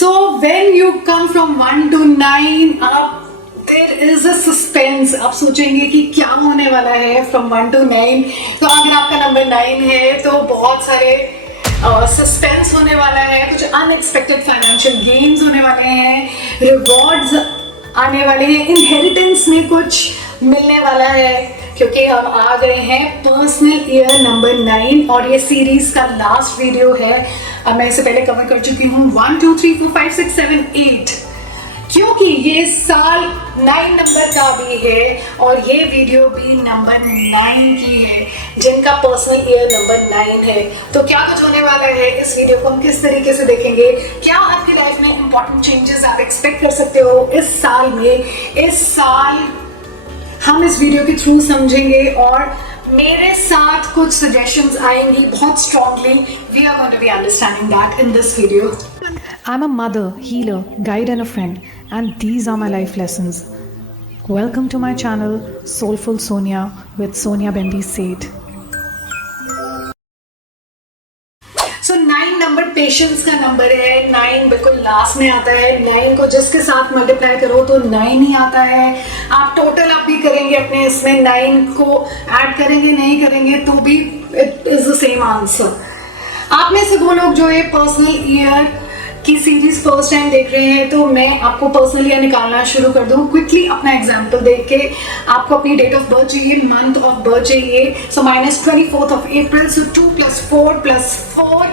So when you come from 1 to 9, there is a suspense. आप सोचेंगे कि क्या होने वाला है from 1 to 9. तो अगर आपका नंबर 9 है तो बहुत सारे सस्पेंस होने वाला है, कुछ अनएक्सपेक्टेड फाइनेंशियल गेन्स होने वाले हैं, रिवॉर्ड्स आने वाले हैं, इनहेरिटेंस में कुछ मिलने वाला है, क्योंकि हम आ गए हैं पर्सनल ईयर नंबर 9 और ये सीरीज का लास्ट वीडियो है. अब मैं इसे पहले कवर कर चुकी हूँ 1 2 3 4 5 6 7 8, क्योंकि ये साल 9 नंबर का भी है और ये वीडियो भी नंबर 9 की है, जिनका पर्सनल ईयर नंबर 9 है. तो क्या कुछ होने वाला है, इस वीडियो को हम किस तरीके से देखेंगे, क्या आपकी लाइफ में इंपॉर्टेंट चेंजेस आप एक्सपेक्ट कर सकते हो इस साल में. इस साल हम इस वीडियो के थ्रू समझेंगे और मेरे साथ कुछ सजेशंस आएंगी बहुत strongly. We are going to be understanding that in this video. I'm a mother, healer, guide and a friend, and these are my life lessons. Welcome to my channel Soulful Sonia with Sonia Bembi Seth. So 9 number patience का number है. 9 बिल्कुल last में आता है. 9 को जिसके साथ multiply करो तो 9 ही आता है. आप टोटल आप भी करेंगे अपने इसमें 9 को ऐड करेंगे नहीं करेंगे तो भी it is the same answer. आप में से वो लोग जो ये पर्सनल ईयर की सीरीज फर्स्ट टाइम देख रहे हैं तो मैं आपको पर्सनल ईयर निकालना शुरू कर दूं. क्विकली अपना एग्जांपल देख के आपको अपनी डेट ऑफ बर्थ चाहिए, मंथ ऑफ बर्थ चाहिए. सो -24 ऑफ अप्रैल, सो 2 + 4 + 4.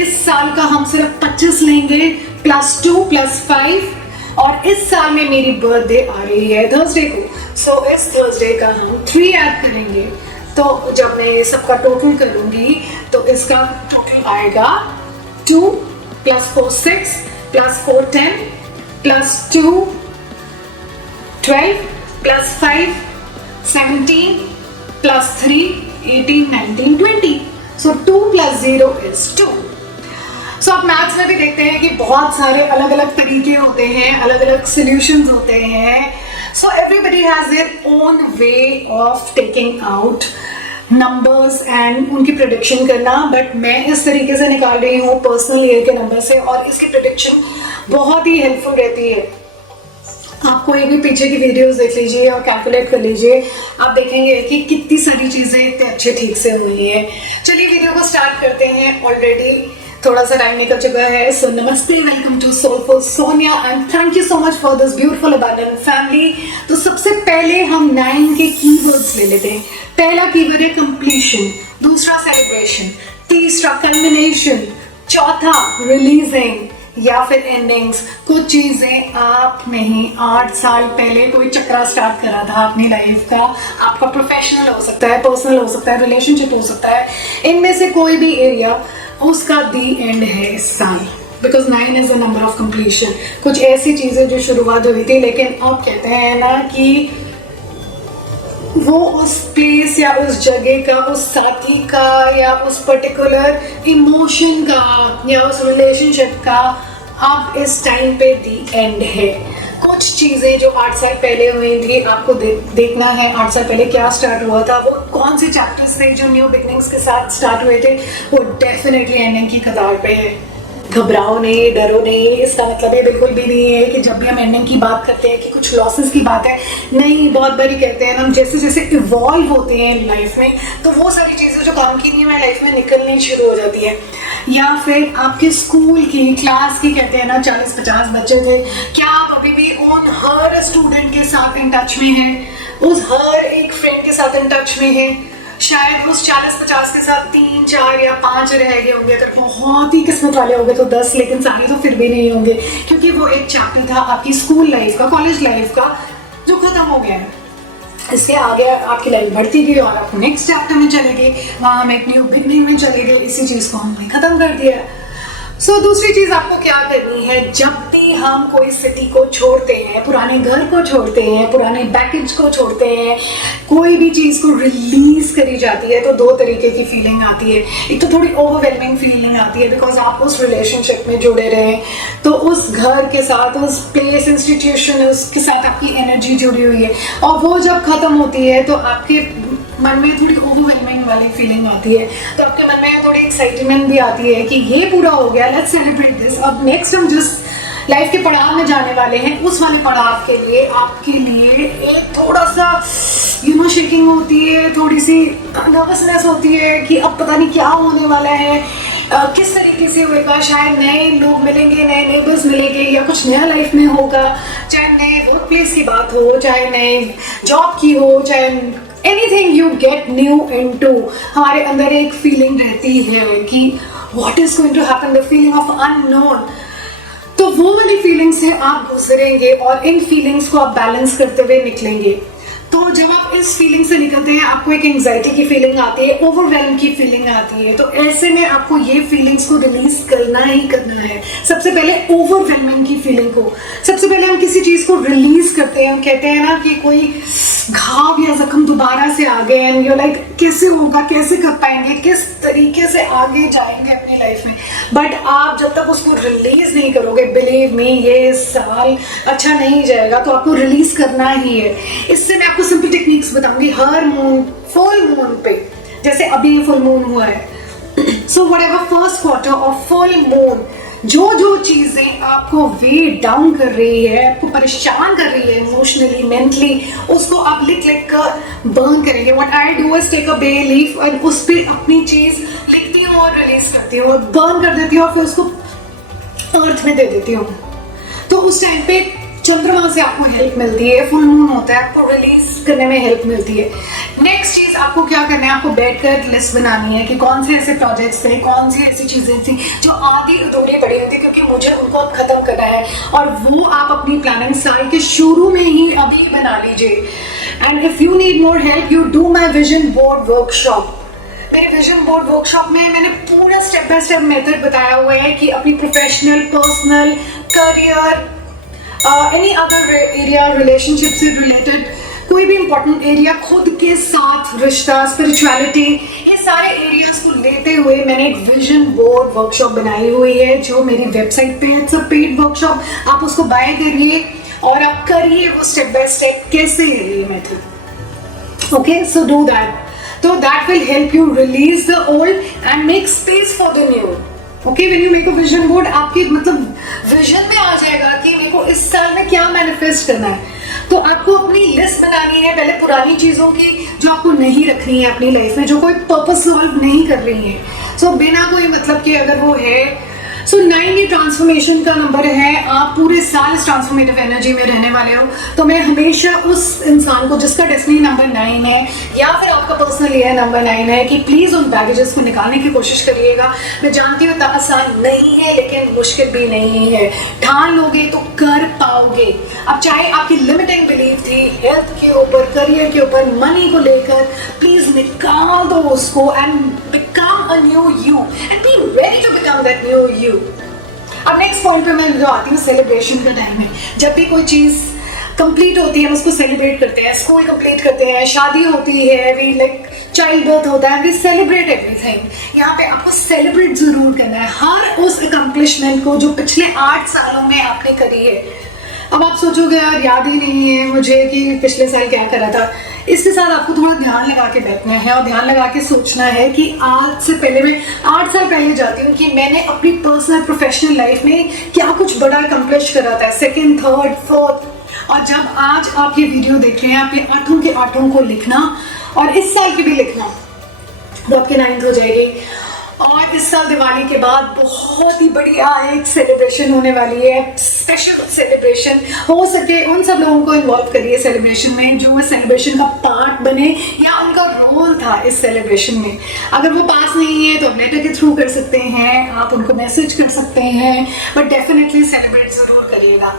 इस साल का हम सिर्फ 25 लेंगे, +2 + 5. और इस साल में मेरी बर्थडे आ रही है थर्सडे को, सो इस थर्सडे का हम 3 ऐड करेंगे. तो जब मैं सबका टोटल करूंगी तो इसका टोटल आएगा 2 + 4 6 + 4 10 + 2 12 + 5 17 + 3 18 19 20. सो 2 + 0 is 2. सो आप मैथ्स में भी देखते हैं कि बहुत सारे अलग अलग तरीके होते हैं, अलग अलग सॉल्यूशंस होते हैं. So everybody has their own way of taking out numbers and उनकी प्रेडिक्शन करना. बट मैं इस तरीके से निकाल रही हूँ पर्सनल ईयर के नंबर से और इसकी प्रेडिक्शन बहुत ही हेल्पफुल रहती है. आप कोई भी पीछे की वीडियोस देख लीजिए और कैलकुलेट कर लीजिए, आप देखेंगे कि कितनी सारी चीज़ें इतने अच्छे ठीक से हुई है. चलिए वीडियो को स्टार्ट करते हैं. ऑलरेडी थोड़ा सा टाइम निकल चुका है. सो नमस्ते, welcome to soulful Sonia and thank you so much for this beautiful abundant family. तो सबसे पहले हम 9 के कीवर्ड्स ले लेते हैं. पहला कीवर्ड है कंप्लीशन, दूसरा सेलिब्रेशन, तीसरा कल्मिनेशन, चौथा रिलीजिंग या फिर एंडिंग्स. कुछ चीजें आप नहीं 8 साल पहले कोई चक्रा स्टार्ट करा था अपनी लाइफ का. आपका प्रोफेशनल हो सकता है, पर्सनल हो सकता है, रिलेशनशिप हो सकता है, इनमें से कोई भी एरिया उसका दी एंड है इस साल. Because 9 is a number of completion. कुछ ऐसी चीजें जो शुरुआत हुई थी लेकिन अब कहते हैं ना कि वो उस प्लेस या उस जगह का, उस साथी का या उस पर्टिकुलर इमोशन का या उस रिलेशनशिप का अब इस टाइम पे दी एंड है. कुछ चीज़ें जो 8 साल पहले हुई थी आपको देखना है 8 साल पहले क्या स्टार्ट हुआ था, वो कौन से चैप्टर्स थे जो न्यू बिगनिंग्स के साथ स्टार्ट हुए थे, वो डेफिनेटली एंडिंग की कतार पे है. घबराओ नहीं, डरो नहीं. इसका मतलब ये बिल्कुल भी नहीं है कि जब भी हम एंडिंग की बात करते हैं कि कुछ लॉसेस की बात है. नहीं, बहुत बारी कहते हैं हम जैसे जैसे इवॉल्व होते हैं लाइफ में तो वो सारी चीज़ें जो काम की नहीं हमारी लाइफ में निकलनी शुरू हो जाती है. या फिर आपके स्कूल की क्लास की कहते हैं ना 40-50 बच्चे थे, क्या आप अभी भी उन हर स्टूडेंट के साथ इन टच में हैं, उस हर एक फ्रेंड के साथ इन टच में हैं? शायद उस 40-50 के साथ 3 4 या 5 रह गए होंगे. अगर बहुत ही किस्मत वाले होंगे तो 10, लेकिन सारे तो फिर भी नहीं होंगे, क्योंकि वो एक चैप्टर था आपकी स्कूल लाइफ का, कॉलेज लाइफ का, जो खत्म हो गया है. इससे आगे आपकी लाइफ बढ़ती गई और आप नेक्स्ट चैप्टर में चले गए, वहाँ हम एक न्यू बिगनिंग में चले गए. इसी चीज़ को हमने खत्म कर दिया. सो दूसरी चीज़ आपको क्या करनी है, जब भी हम कोई सिटी को छोड़ते हैं, पुराने घर को छोड़ते हैं, पुराने बैकेज को छोड़ते हैं, कोई भी चीज़ को रिलीज करी जाती है तो 2 तरीके की फीलिंग आती है. एक तो थोड़ी ओवरवेलमिंग फीलिंग आती है बिकॉज आप उस रिलेशनशिप में जुड़े रहे, तो उस घर के साथ, उस प्लेस, इंस्टीट्यूशन, उसके साथ आपकी एनर्जी जुड़ी हुई है और वो जब खत्म होती है तो आपके मन में थोड़ी ओवरवेलमिंग वाली फीलिंग आती है. तो आपके मन में थोड़ी एक्साइटमेंट भी आती है कि ये पूरा हो गया, लेट्स सेलिब्रेट दिस. अब नेक्स्ट हम जिस लाइफ के पड़ाव में जाने वाले हैं, उस वाले पड़ाव के लिए आपके लिए एक थोड़ा सा शेकिंग होती है, थोड़ी सी नर्वसनेस होती है कि अब पता नहीं क्या होने वाला है, किस तरीके से होएगा, शायद नए लोग मिलेंगे, नए नेबर्स मिलेंगे या कुछ नया लाइफ में होगा, चाहे नए वर्क प्लेस की बात हो, चाहे नए जॉब की हो, चाहे anything you get new into. हमारे अंदर एक फीलिंग रहती है कि what is going to happen, the feeling of unknown. तो वो वाली फीलिंग से आप गुजरेंगे और इन फीलिंग्स को आप बैलेंस करते हुए निकलेंगे। तो जब आप इस फीलिंग से निकलते हैं, आपको एक एंजाइटी की फीलिंग आती है, ओवरवेलम की फीलिंग आती है, तो ऐसे में आपको ये फीलिंग्स को रिलीज करना ही करना है। सबसे पहले ओवरवेलमिंग की फीलिंग को, सबसे पहले हम किसी चीज को रिलीज करते हैं। कहते हैं ना कि कोई घाव या जख्म दोबारा से आ गए एंड यू लाइक कैसे होगा, कैसे कर पाएंगे, किस तरीके से आगे जाएंगे अपनी लाइफ में। बट आप जब तक उसको रिलीज नहीं करोगे, बिलीव मी, ये साल अच्छा नहीं जाएगा। तो आपको रिलीज करना ही है। इससे मैं आपको सिंपल टेक्निक्स बताऊंगी। हर मून, फुल मून पे, जैसे अभी फुल मून हुआ है, सो व्हाटएवर फर्स्ट क्वार्टर और फुल मून, जो जो चीजें आपको वेट डाउन कर रही है, आपको परेशान कर रही है इमोशनली, मेंटली, उसको आप लिख कर बर्न करेंगे। What I do is take a bay leaf और उस पर अपनी चीज लिखती हूँ और रिलीज करती हूँ, बर्न कर देती हूँ और फिर उसको अर्थ में दे देती हूँ। तो उस टाइम पे चंद्रमा से आपको हेल्प मिलती है, फुल मून होता है, आपको रिलीज करने में हेल्प मिलती है। नेक्स्ट चीज आपको क्या करना है, आपको बैठकर लिस्ट बनानी है कि कौन से ऐसे प्रोजेक्ट्स थे, कौन सी ऐसी चीजें थी जो आधी अधूरी पड़ी हुई थी, क्योंकि मुझे उनको अब खत्म करना है। और वो आप अपनी प्लानिंग साल के शुरू में ही अभी बना लीजिए। And if you need more help, you do my vision board workshop. मेरे विजन बोर्ड वर्कशॉप में मैंने पूरा स्टेप बाय स्टेप मेथड बताया हुआ है कि अपनी professional, personal, career, any other area, relationship से रिलेटेड कोई भी इंपॉर्टेंट एरिया, खुद के साथ रिश्ता, स्पिरिचुअलिटी, ये सारे एरियाज को लेते हुए मैंने एक विजन बोर्ड वर्कशॉप बनाई हुई है जो मेरी वेबसाइट पे, इट्स अ पेड वर्कशॉप। आप उसको बाय करिए और आप करिए वो स्टेप बाय स्टेप कैसे है ये method. Okay, so do that. तो that will help you release the old and make space for the new. Okay, when you make a vision board, आपकी मतलब विजन में आ जाएगा कि मेरे को इस साल में क्या मैनिफेस्ट करना है। तो आपको अपनी लिस्ट बनानी है पहले पुरानी चीजों की जो आपको नहीं रखनी है अपनी लाइफ में, जो कोई पर्पस सॉल्व नहीं कर रही है। सो बिना कोई मतलब कि अगर वो है, सो 9 ये ट्रांसफॉर्मेशन का नंबर है। आप पूरे साल इस ट्रांसफॉर्मेटिव एनर्जी में रहने वाले हो। तो मैं हमेशा उस इंसान को जिसका डेस्टिनी नंबर 9 है या फिर आपका पर्सनल ये नंबर 9 है कि प्लीज उन बैगेजेस को निकालने की कोशिश करिएगा। मैं जानती हूँ आसान नहीं है, लेकिन मुश्किल भी नहीं है। ठान लोगे तो कर पाओगे। अब चाहे आपकी लिमिटिंग बिलीफ थी हेल्थ के ऊपर, करियर के ऊपर, मनी को लेकर, प्लीज निकाल दो उसको and become a new you and be ready to become that new you. अब नेक्स्ट पॉइंट पे मैं जो आती हूँ, सेलिब्रेशन का टाइम है। जब भी कोई चीज कंप्लीट होती है हम उसको सेलिब्रेट करते हैं। स्कूल कंप्लीट करते हैं, शादी होती है, वी लाइक चाइल्ड बर्थ होता है, वी सेलिब्रेट एवरीथिंग। यहाँ पे आपको सेलिब्रेट जरूर करना है हर उस अकम्पलिशमेंट को जो पिछले 8 सालों में आपने करी है। अब आप सोचोगे यार याद ही नहीं है मुझे कि पिछले साल क्या करा था। इसके साथ आपको थोड़ा ध्यान लगा के बैठना है और ध्यान लगा के सोचना है कि आज से पहले मैं 8 साल पहले जाती हूँ कि मैंने अपनी पर्सनल प्रोफेशनल लाइफ में क्या कुछ बड़ा अकम्प्लिश करा था, 2nd, 3rd, 4th। और जब आज आप ये वीडियो देख रहे हैं, आप ये 8 के 8 को लिखना और इस साल की भी लिखना, तो आपके 9th हो जाएगी। और इस साल दिवाली के बाद बहुत ही बढ़िया एक सेलिब्रेशन होने वाली है, स्पेशल सेलिब्रेशन। हो सके उन सब लोगों को इन्वॉल्व करिए सेलिब्रेशन में जो इस सेलिब्रेशन का पार्ट बने या उनका रोल था इस सेलिब्रेशन में। अगर वो पास नहीं है तो आप लेटर के थ्रू कर सकते हैं, आप उनको मैसेज कर सकते हैं, बट डेफिनेटली सेलिब्रेट जरूर करिएगा।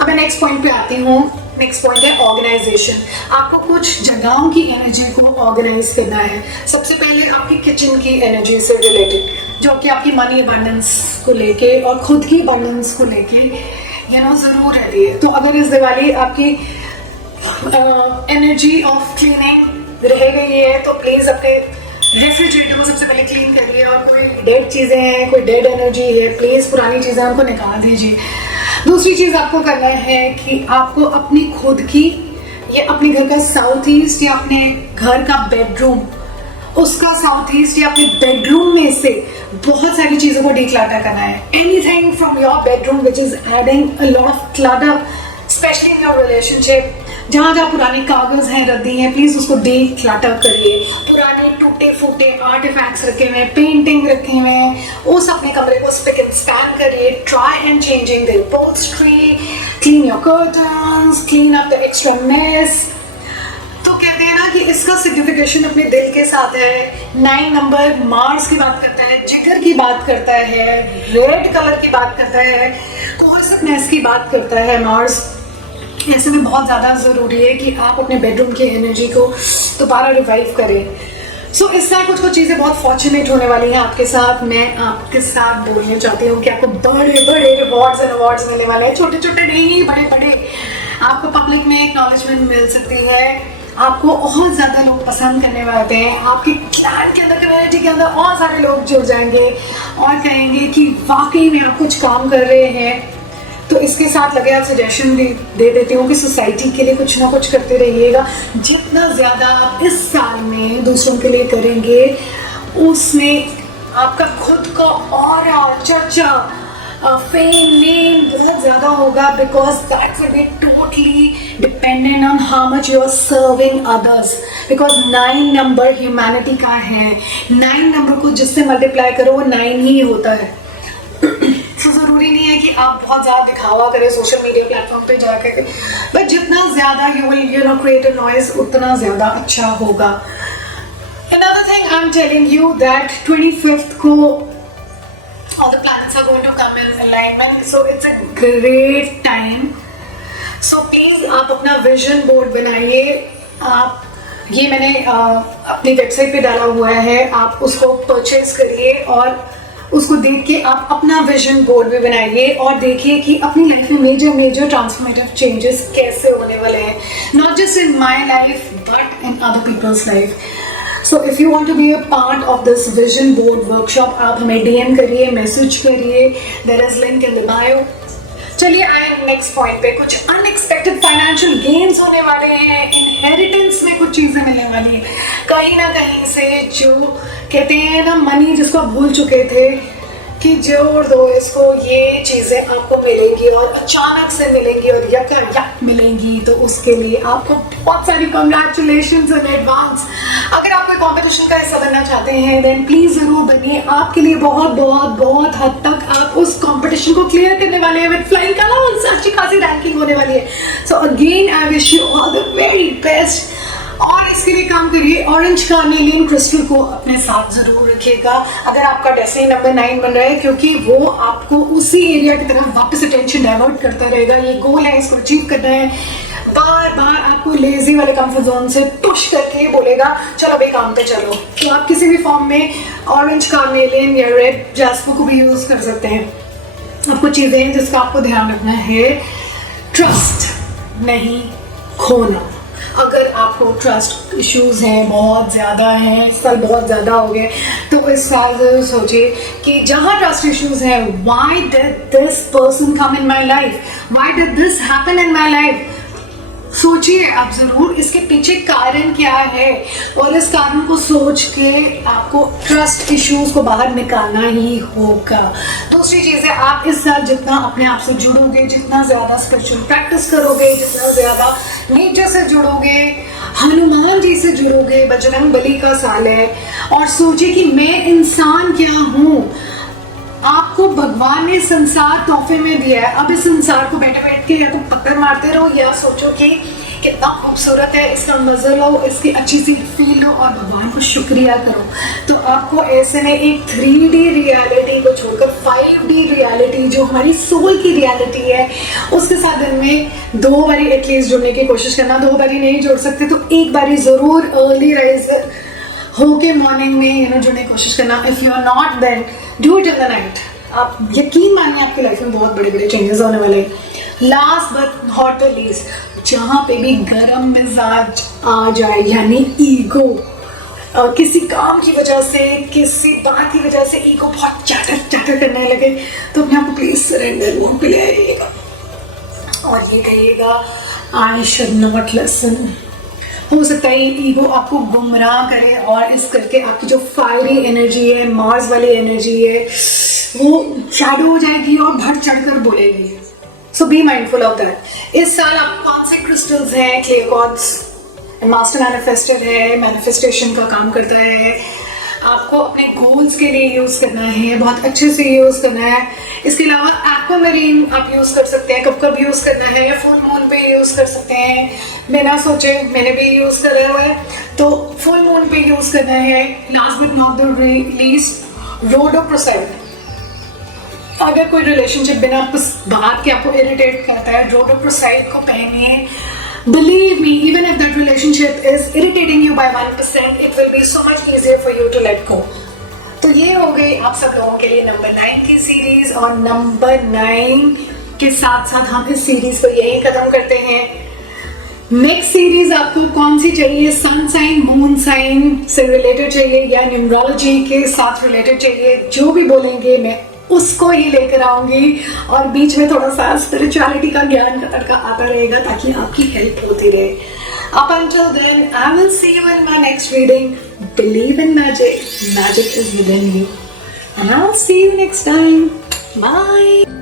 अब मैं नेक्स्ट पॉइंट पे आती हूँ। नेक्स्ट पॉइंट है ऑर्गेनाइजेशन। आपको कुछ जगहों की एनर्जी को ऑर्गेनाइज करना है। सबसे पहले आपकी किचन की एनर्जी से रिलेटेड, जो कि आपकी मनी अबंडेंस को लेके और खुद की अबंडेंस को लेके जरूर है। तो अगर इस दिवाली आपकी एनर्जी ऑफ क्लीनिंग रह गई है तो प्लीज अपने रेफ्रिजरेटर को सबसे पहले क्लीन करिए। और कोई डेड चीजें हैं, कोई डेड एनर्जी है, प्लीज पुरानी चीजें उनको निकाल दीजिए। दूसरी चीज आपको करना है कि आपको अपनी खुद की या अपने घर का साउथ ईस्ट या अपने घर का बेडरूम उसका साउथ ईस्ट या अपने बेडरूम में से बहुत सारी चीज़ों को डिक्लटर करना है. Anything from your bedroom which is adding a lot of clutter, specially in your relationship. जहाँ जहाँ पुराने कागज हैं, रद्दी हैं, प्लीज उसको डिक्लटर करिए. पुराने टूटे फूटे आर्टिफैक्ट्स रखे हुए हैं, पेंटिंग रखे हुए हैं, उस अपने कमरे को स्पिक एंड स्पैन करिए. Try and changing the upholstery, clean your curtains, clean up the extra mess. तो कहते हैं ना कि इसका सिग्निफिकेशन अपने दिल के साथ है. 9 नंबर मार्स की बात करता है, जिगर की बात करता है, रेड कलर की बात करता है, कोर्सनेस की बात करता है मार्स. ऐसे में बहुत ज़्यादा ज़रूरी है कि आप अपने बेडरूम की एनर्जी को दोबारा रिवाइव करें. सो इस साल कुछ चीज़ें बहुत फॉर्चुनेट होने वाली हैं आपके साथ. मैं आपके साथ बोलना चाहती हूँ कि आपको बड़े बड़े रिवॉर्ड्स एंड अवार्ड्स मिलने वाले हैं. छोटे छोटे नहीं, बड़े बड़े. आपको पब्लिक में एक्नॉलेजमेंट मिल सकती है. आपको बहुत ज़्यादा लोग पसंद करने वाले हैं. आपकी क्लैन के अंदर, कम्युनिटी के अंदर और सारे लोग जुड़ जाएंगे और कहेंगे कि वाकई में आप कुछ काम कर रहे हैं. तो इसके साथ लगे आप सजेशन दे देती हूँ कि सोसाइटी के लिए कुछ ना कुछ करते रहिएगा. जितना ज़्यादा आप इस साल में दूसरों के लिए करेंगे, उसमें आपका खुद का और चर्चा, फेम, नेम बहुत ज़्यादा होगा. Because that will be totally dependent on how much you are serving others. Because 9 number humanity का है. 9 नंबर को जिससे मल्टीप्लाई करो वो 9 ही होता है. तो ज़रूरी नहीं है कि आप बहुत ज़्यादा दिखावा करें सोशल मीडिया प्लेटफॉर्म पे जाकर, बट जितना ज़्यादा you will create a noise, उतना ज़्यादा अच्छा होगा. Another thing I'm telling you that 25th को all the planets are going to come in alignment, so it's a great time. So please आप अपना विजन बोर्ड बनाइए. आप ये मैंने अपनी वेबसाइट पे डाला हुआ है, आप उसको परचेज करिए और उसको देख के आप अपना विजन बोर्ड भी बनाइए और देखिए कि अपनी लाइफ में मेजर ट्रांसफॉर्मेटिव चेंजेस कैसे होने वाले हैं. Not just in my life but in other people's life. So if you want to be a part of this vision board workshop, आप हमें DM करिए, मैसेज करिए. There is link in the bio. चलिए आए next point पे. कुछ unexpected financial gains होने वाले हैं. इनहेरिटेंस में कुछ चीज़ें मिलने वाली हैं कहीं ना कहीं से. जो कहते हैं ना, मनी जिसको आप भूल चुके थे कि जोड़ दो इसको, ये चीज़ें आपको मिलेंगी और अचानक से मिलेंगी और यक मिलेंगी. तो उसके लिए आपको बहुत सारी कंग्रेचुलेशंस इन एडवांस. अगर आप कोई कॉम्पिटिशन का हिस्सा बनना चाहते हैं देन प्लीज़ ज़रूर बनिए. आपके लिए बहुत बहुत बहुत हद तक आप उस कॉम्पिटिशन को क्लियर करने वाले हैं विद फ्लाइंग कलर्स. अच्छी खासी रैंकिंग होने वाली है. So again I wish you all the very best. और इसके लिए काम करिए, ऑरेंज कार्नेलियन क्रिस्टल को अपने साथ जरूर रखिएगा अगर आपका डेस्टिनी नंबर 9 बन रहा है, क्योंकि वो आपको उसी एरिया की तरफ वापस अटेंशन डाइवर्ट करता रहेगा. ये गोल है, इसको अचीव करना है. बार बार आपको लेजी वाले कंफर्ट जोन से पुश करके बोलेगा चलो भाई काम पे चलो. तो आप किसी भी फॉर्म में ऑरेंज कार्नेलियन या रेड जैस्पो को भी यूज कर सकते हैं. आपको चीजें जिसका आपको ध्यान रखना है, ट्रस्ट नहीं खोना. अगर आपको ट्रस्ट इश्यूज हैं, बहुत ज़्यादा हैं, इस साल बहुत ज़्यादा हो गए, तो इस साल ज़रूर सोचिए कि जहाँ ट्रस्ट इश्यूज हैं, why did this person come in my life, why did this happen in my life. सोचिए आप ज़रूर इसके पीछे कारण क्या है और इस कारण को सोच के आपको ट्रस्ट इश्यूज को बाहर निकालना ही होगा. दूसरी चीज़ है, आप इस साल जितना अपने आप से जुड़ोगे, जितना ज़्यादा स्पिरिचुअल प्रैक्टिस करोगे, जितना ज़्यादा नेचर से जुड़ोगे, हनुमान जी से जुड़ोगे, बजरंग बली का साल है. और सोचिए कि मैं इंसान क्या हूँ. आपको भगवान ने संसार तोहफे में दिया है. अब इस संसार को बैठे बैठ के या तो पत्थर मारते रहो या सोचो कि कितना खूबसूरत है, इसका मजा लो, इसकी अच्छी सी फील लो और भगवान को शुक्रिया करो. तो आपको ऐसे में एक 3D रियलिटी को छोड़कर 5D रियलिटी जो हमारी सोल की रियलिटी है उसके साथ दिन में 2 बारी एटलीस्ट जुड़ने की कोशिश करना. 2 बारी नहीं जुड़ सकते तो 1 बारी ज़रूर अर्ली राइज होके मॉर्निंग में जुड़ने की कोशिश करना. If you are not then do it in the night. आप यकीन मानिए आपकी लाइफ में बहुत बड़े बड़े चेंजेस होने वाले हैं. Last but not the least, जहाँ पे भी गर्म मिजाज आ जाए यानी ईगो, किसी काम की वजह से, किसी बात की वजह से ईगो बहुत चैटर करने लगे, तो अपने आप को प्लीज सरेंडर मोड पे ले आइएगा और ये कहिएगा आई शुड नॉट लिसन, हो सकता है ईगो आपको गुमराह करे और इस करके आपकी जो फायरी एनर्जी है, मार्स वाली एनर्जी है, वो शैडो हो जाएगी और बढ़ चढ़कर बोलेगी। सो बी माइंडफुल ऑफ दैट। इस साल आपको कौन से क्रिस्टल्स हैं? क्ले क्वार्ट्ज मास्टर मैनिफेस्टर है, मैनिफेस्टेशन का काम करता है, आपको अपने गोल्स के लिए यूज करना है, बहुत अच्छे से यूज करना है। इसके अलावा एक्वामरीन आप यूज कर सकते हैं, कब कब यूज करना है, या फुल मून पे यूज कर सकते हैं, बिना सोचे मैंने भी यूज करा हुआ है, तो फुल मून पे यूज करना है। Last but not the least, rhodochrosite. अगर कोई रिलेशनशिप बिना बात के आपको इरिटेट करता है, रोडोप्रोसाइड को पहनिए। Believe me, even if that relationship is irritating you by 1%, it will be so much easier for you to let go. तो ये हो गई आप सब लोगों के लिए नंबर 9 की सीरीज, और नंबर 9 के साथ साथ हम इस सीरीज को यही खत्म करते हैं। नेक्स्ट सीरीज आपको कौन सी चाहिए? सन साइन, मून साइन से रिलेटेड चाहिए या न्यूमरोलॉजी के साथ रिलेटेड चाहिए? जो भी बोलेंगे मैं उसको ही लेकर आऊंगी, और बीच में थोड़ा सा स्पिरिचुअलिटी का ज्ञान का तड़का आता रहेगा ताकि आपकी हेल्प होती रहे। Up until then, I will see you in my next reading. Believe in magic. Magic is within you. And I'll see you next time. Bye.